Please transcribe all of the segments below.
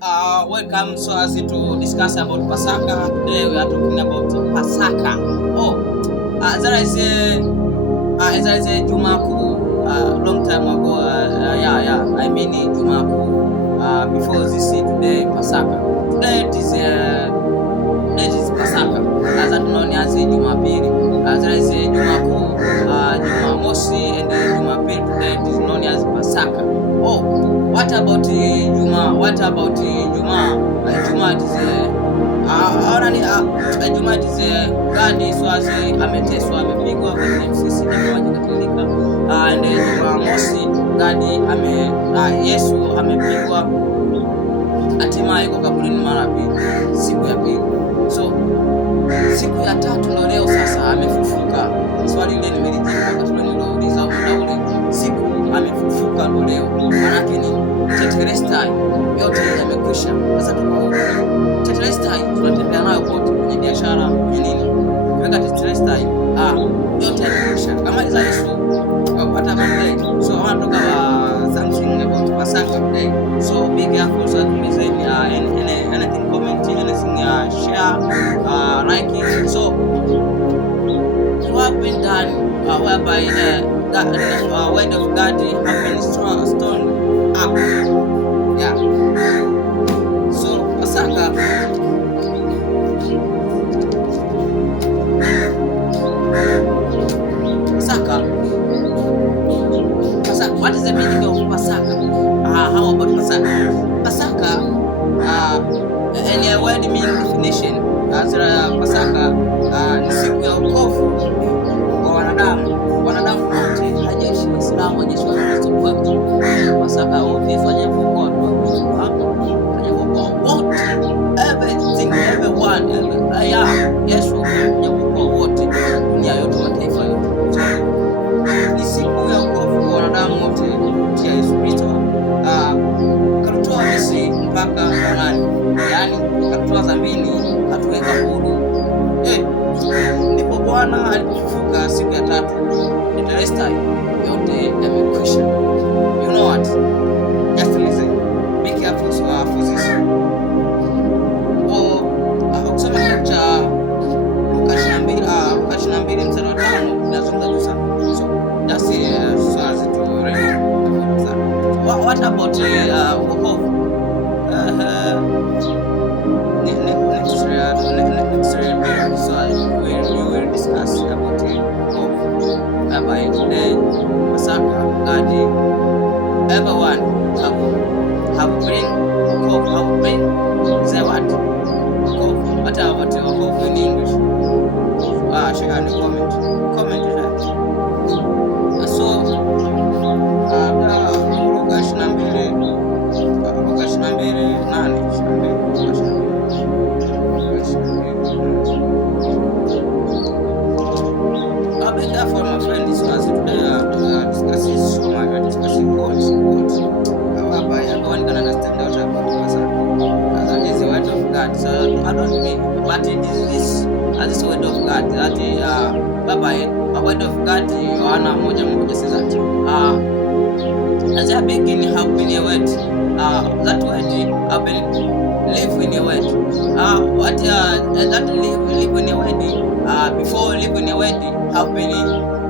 Welcome. So as to discuss about Pasaka, today we are talking about Pasaka. There is a Juma Kuu, long time ago. I mean Juma Kuu. Before this today Pasaka. Today it is Pasaka. As known as Jumapili. There is a Juma Kuu, Jumamosi, and Jumapili. Today it is known as Pasaka. What about Juma? What about Juma? Juma is Juma is gadi swazi ameteswa amepigwa kwenye sisi kama Katolika, and Jumamosi gadi Yesu amepigwa hatimaye kwa kaburini mara pili, siku ya pili. So siku ya tatu ndio leo sasa amefufuka. Swali lile nimelijibu wakati niliuliza ule siku amefufuka ndio leo. Maana ni Tetelestai yote yamekwisha. Sasa tuko huko Tetelestai tunatembea nayo kote kwenye biashara, kwenye nini. Weka Tetelestai yote yamekwisha. Kama hizo Yesu hata mbele. So I want to talk about something about Pasaka today. So be careful, so please anything comment, anything share, like it. So what have been done whereby the word of God have been stoned up. Yeah. So Pasaka, what is the meaning of Pasaka? How about Pasaka? Pasaka, any word meaning definition. Pasaka ni siku ya wokovu kwa wanadamu wote, haijalishi Waislamu, haijalishi Wakristo. Pasaka wote fanya wokovu wote, everything, everyone, Yesu fanya wokovu wote, dunia yote, mataifa yote. Ni siku ya wokovu kwa wanadamu wote kupitia Yesu Kristo. Katutoa Misri mpaka Kanaani, yani katutoa dhambini, katuweka huru. Ndipo Bwana alipofufuka siku ya tatu. Tetelestai yote yamekwisha. You know what? Just listen. Be careful for this. Kusoma kitabu cha Luka 22 mstari wa 5 inazungumza sana. So just as to read. What about wokovu? So we will discuss about wokovu. About today Pasaka, God, everyone have bring wokovu, have bring the word wokovu. What about wokovu in English? Share in the comment that. So Luka 22:8. I'll be there for my friend. So as today discussing so much, discussing God. I want to understand what about Pasaka. That is the word of God. So I don't mean, but it is this word of God. That a word of God. Yohana 1:1 says that as a beginning have been a word. That word have been live in a word. That live in a word. Before live in a word have been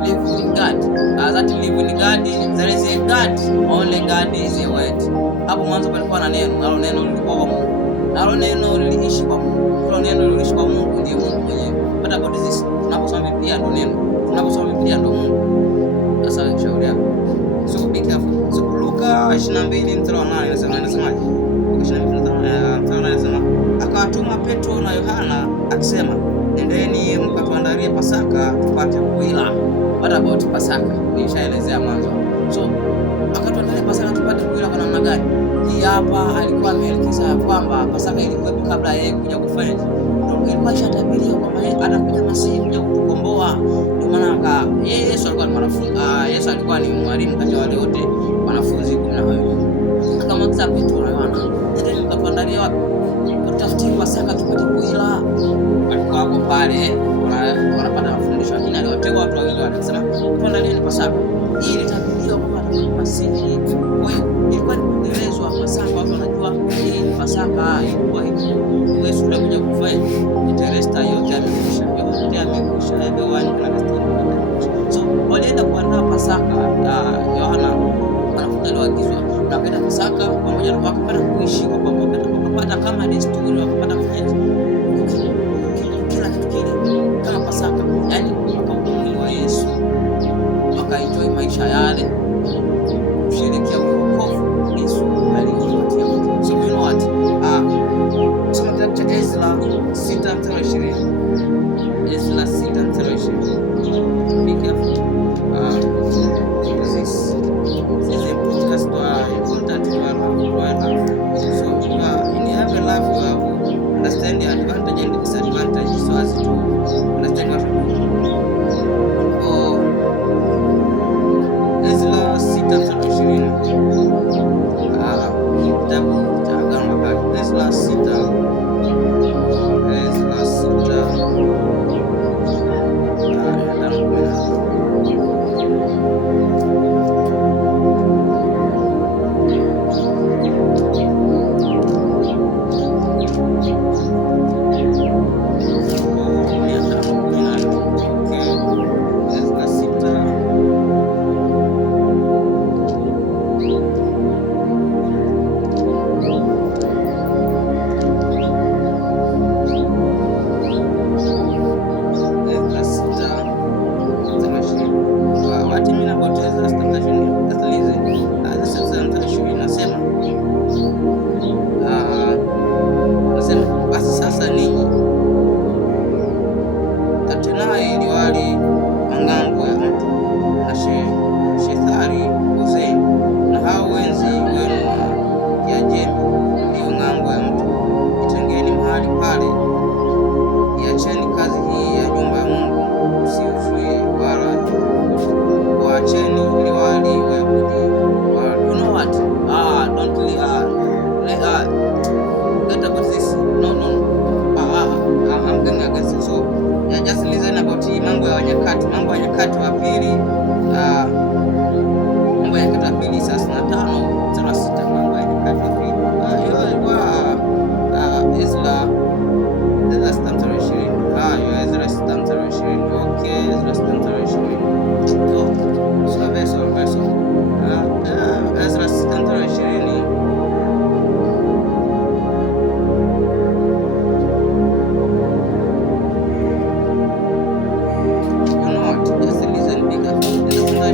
live in God. That live in God, there is a God. Only God is a word. Hapo mwanzo palikuwa na neno, nalo neno lilikuwa kwa Mungu. Nalo neno liliishi kwa Mungu. Hilo neno liliishi kwa Mungu, ndiye Mungu mwenyewe. What about this? Tunaposoma Biblia ndo neno. Tunaposoma Biblia ndo Mungu. Sasa shauri yako. So be careful. So Luka 22 mstari wa 8 inasemaje? Luka 22 mstari wa 8 inasema, akawatuma Petro na Yohana akisema, nendeni mkatuandalie Pasaka tupate kuila. What about Pasaka? Nishaelezea mwanzo. So akatuandalia Pasaka tupate kuila kwa namna gani? Hii hapa alikuwa ameelekeza kwamba Pasaka ilikuwepo kabla yeye kuja kufanya. Ndio ilikuwa ishatabiriwa kwamba yeye atakuja Masihi kuja kutukomboa. Ndio maana Yesu alikuwa ni mwanafunzi, Yesu alikuwa ni mwalimu kati ya wale wote wanafunzi 12. Akamwagiza Petro na Yohana, nendeni mkatuandalie wapi? Tutafutie Pasaka tupate kuila. Walikuwa hapo pale wanapata mafundisho, lakini aliwateua watu wawili wanasema tuandalieni Pasaka. Hii ilitabiriwa kwamba atakuja Masihi. Kwa hiyo ilikuwa ni kuendelezwa Pasaka, watu wanajua hii Pasaka ilikuwa hivi. Yesu alikuja kufanya interesta yote amekwisha. Yote amekwisha. Everyone can understand. So walienda kuandaa Pasaka. Yohana wanafunzi waliagizwa na kwenda Pasaka pamoja na wakapata kuishi kwa pamoja, wakapata kama desturi, wakapata kufanya kila kitu kile kama Pasaka. Yaani wakaumini wa Yesu, wakaenjoy maisha yale, kusherehekea wokovu Yesu aliyopatia. So you know what? Soma kitabu cha Ezra 6:20. Ezra 6:20. Be careful. This is a podcast important to our. So in every life you have to understand the advantage and disadvantage so as to understand what to do. Ezra 6:20. Kitabu cha Agano la Kale. Ezra 6. Mambo ya Nyakati wa Pili, Mambo ya Nyakati wa Pili 35:6. Mambo ya Nyakati wa Pili hiyo ilikuwa Ezra 6:20. Ezra 6:20. Okay, Ezra 6:20. So verso Ezra 6:20.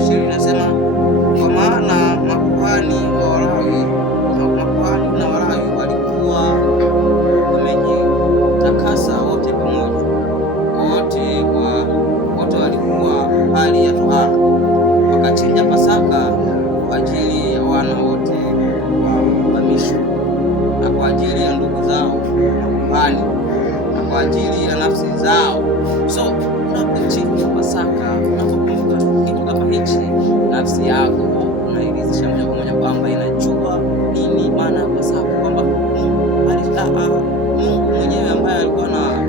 Inasema kwa maana makuhani na Walawi walikuwa wamejitakasa wote pamoja, wote walikuwa hali ya tohara, wakachinja Pasaka kwa ajili ya wana wote wa uhamisho na kwa ajili ya ndugu zao makuhani na kwa ajili ya nafsi zao. So unapochinja Pasaka, unapokumbuka kitu kama hichi, nafsi yako unairidhisha moja kwa moja kwamba inajua nini maana ya Pasaka, kwamba Mungu mwenyewe ambaye alikuwa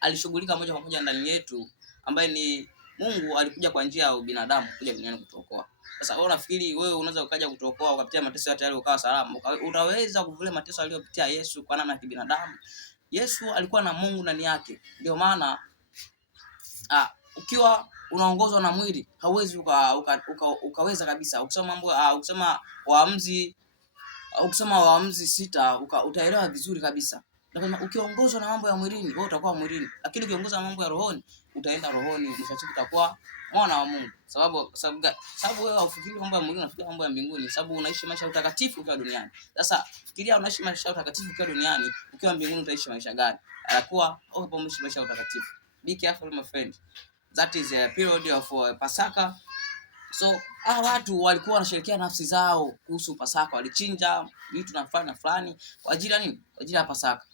alishughulika moja kwa moja ndani yetu, ambaye ni Mungu alikuja kwa njia ya binadamu kuja duniani kutuokoa. Sasa wewe unafikiri wewe unaweza ukaja kutuokoa ukapitia mateso yote yale ukawa salama? Utaweza kuvumilia mateso aliyopitia Yesu kwa namna ya kibinadamu? Yesu alikuwa na Mungu ndani yake. Ndio maana ukiwa unaongozwa na mwili hauwezi ukaweza kabisa. Ukisema Waamuzi 6 utaelewa vizuri kabisa. Lakini ukiongozwa na mambo ya mwilini, wewe utakuwa mwilini. Lakini ukiongozwa na mambo ya rohoni, utaenda rohoni, mwisho utakuwa mwana wa Mungu. Sababu wewe haufikiri mambo ya mwilini, unafikiria mambo ya mbinguni, sababu unaishi maisha ya utakatifu ukiwa duniani. Sasa fikiria unaishi maisha ya utakatifu ukiwa duniani, ukiwa mbinguni utaishi maisha gani? Atakuwa unaishi maisha ya utakatifu. Be careful my friend. That is a period of Pasaka. So watu walikuwa wanasherehekea nafsi zao kuhusu Pasaka, walichinja vitu na fulani kwa ajili ya nini? Kwa ajili ya Pasaka.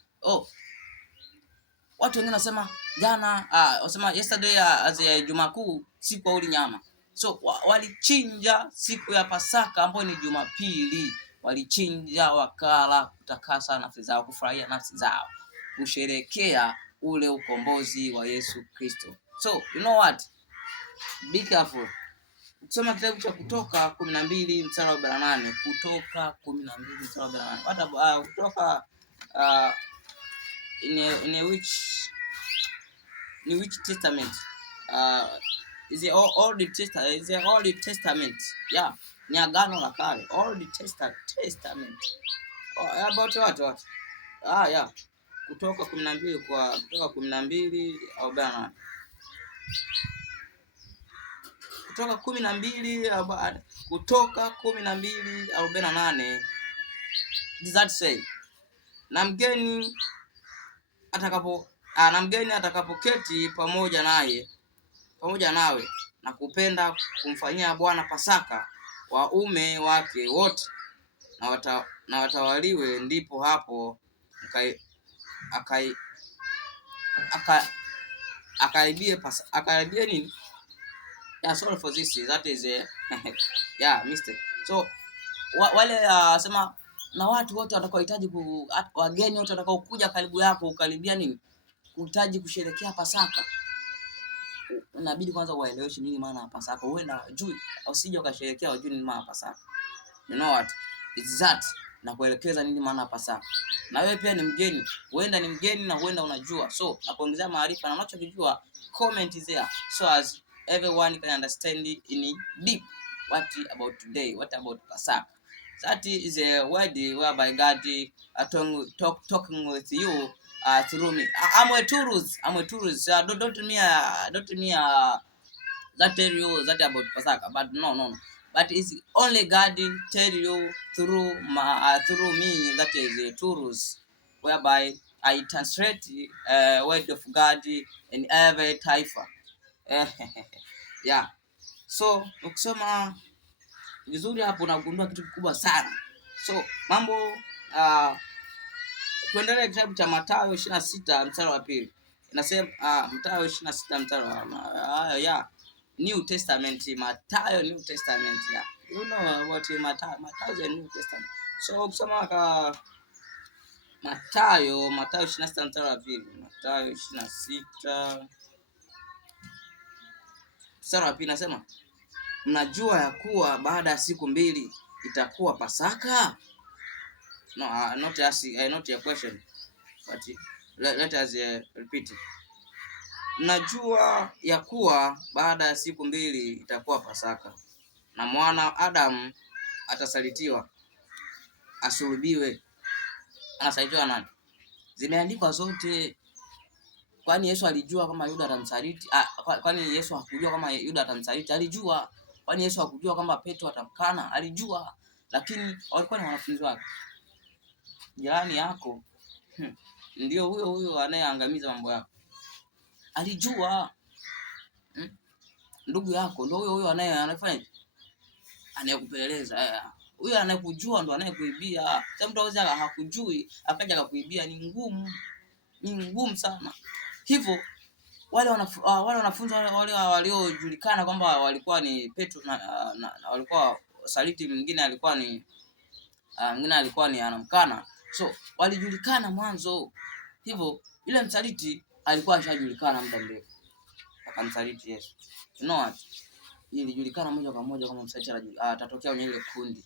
Watu wengine wanasema jana, wasema yesterday as a Juma Kuu, siku uli nyama. So walichinja siku ya Pasaka ambayo ni Jumapili, walichinja wakala, kutakasa nafsi zao, kufurahia nafsi zao, kusherehekea ule ukombozi wa Yesu Kristo. So you know what, be careful. Ukisoma kitabu cha Kutoka 12 mstari wa 48, Kutoka 12 mstari wa 48. Kutoka in which testament? Is the Old Testament? Is the Old Testament? Yeah, ni Agano la Kale. Old Testament. About what? Yeah. Kutoka 12 kwa Kutoka 12:48. Kutoka 12:48. Does that say, na mgeni atakapoketi pamoja nawe na kupenda kumfanyia Bwana Pasaka waume wake wote na watawaliwe, ndipo hapo akaibie nini? Yeah, sorry for this. That is yeah, mistake. So wale sema na watu wote watakaohitaji wageni wote watakaokuja karibu yako ukaribia nini? Kuhitaji kusherehekea Pasaka. Inabidi kwanza uwaeleweshe nini maana ya Pasaka. Huenda juu usije ukasherehekea wajui nini maana ya Pasaka. You know what? It's that, na kuelekeza nini maana ya Pasaka. Na wewe pia ni mgeni. Huenda ni mgeni na huenda unajua. So, nakuongezea maarifa na unachokijua, comment there so as everyone can understand in deep what about today, what about Pasaka. That is a word whereby God talking with you through me. I'm a tourist. Don't me that tell you that about Pasaka, but no. But it's only God tell you through me, that is a tourist, whereby I translate word of God in every taifa. Yeah. So ukisoma vizuri hapo unagundua kitu kikubwa sana. So mambo tuendelee kitabu cha Mathayo 26 mstari wa 2. Inasema Mathayo 26 mstari wa yeah, New Testament, Mathayo New Testament. Yeah. You know what Mathayo is a New Testament. So ukisoma Mathayo 26 mstari wa 2. Mathayo 26 mstari wa 2 nasema, mnajua ya kuwa baada ya siku 2 itakuwa Pasaka? No, not your question, but let us repeat it. Mnajua ya kuwa baada ya siku 2 itakuwa Pasaka, na mwana Adamu atasalitiwa, asulubiwe. Anasalitiwa nani? Zimeandikwa zote. Kwani Yesu alijua kama Yuda atamsaliti? Kwani Yesu hakujua kama Yuda atamsaliti? Alijua. Kwani Yesu hakujua kama Petro atamkana? Alijua. Lakini walikuwa ni wanafunzi wake. Jirani yako ndio huyo anayeangamiza mambo yako. Alijua. Ndugu yako ndio huyo anayefanya, anayekupeleleza. Huyo anayekujua ndo anayekuibia. Sasa mtu aweza hakujui akaja akakuibia, ni ngumu sana. Hivyo wale wanafunzi wale waliojulikana kwamba walikuwa ni Petro na walikuwa saliti, mwingine alikuwa ni anamkana. So walijulikana mwanzo. Hivyo yule msaliti alikuwa ashajulikana muda mrefu, akamsaliti Yesu. You know what? Ilijulikana moja kwa moja kama msaliti atatokea kwenye ile kundi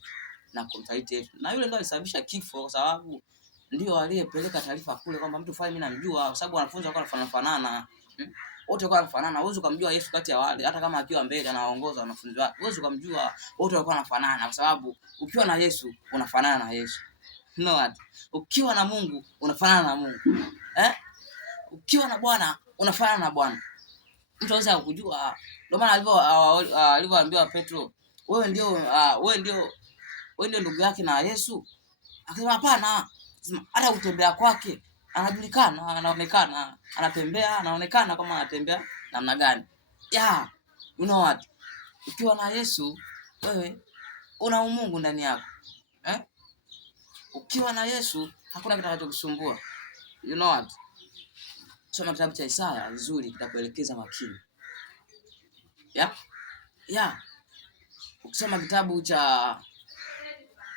na kumsaliti Yesu. Na yule ndio alisababisha kifo, kwa sababu ndio aliyepeleka taarifa kule kwamba mtu fulani mimi namjua, kwa sababu wanafunzi walikuwa wanafanana. Wote walikuwa wanafanana. Huwezi kumjua Yesu kati ya wale, hata kama akiwa mbele anaongoza wanafunzi wake. Huwezi kumjua, wote walikuwa wanafanana, kwa sababu ukiwa na Yesu unafanana na Yesu. You know what? Ukiwa na Mungu unafanana na Mungu. Ukiwa na Bwana unafanana na Bwana. Mtu anaweza kujua. Ndio maana alivyoambiwa Petro, wewe ndio ndugu yake na Yesu. Akasema hapana. Hata kutembea kwake anajulikana, anaonekana, anatembea, anaonekana kama anatembea namna gani. Yeah, you know what? Ukiwa na Yesu wewe una umungu ndani yako. Ukiwa na Yesu hakuna kitakachokusumbua. You know what? Soma kitabu cha Isaya vizuri, kitakuelekeza makini. Yeah. Ukisoma kitabu cha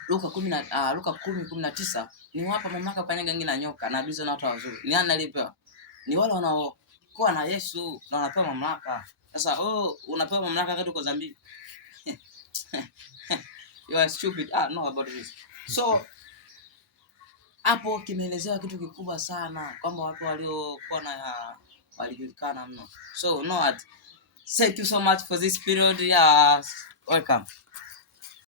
Luka 10:19, ni wapa mamlaka kukanyaga nge na nyoka na adui na watu wazuri. Ni nani aliyepewa? Ni wale wanaokuwa na Yesu na wanapewa mamlaka. Sasa unapewa mamlaka wakati uko dhambi. You are stupid. No about this. So hapo kimeelezewa kitu kikubwa sana kwamba watu waliokuwa na walijulikana mno. So know what? Thank you so much for this period. Welcome.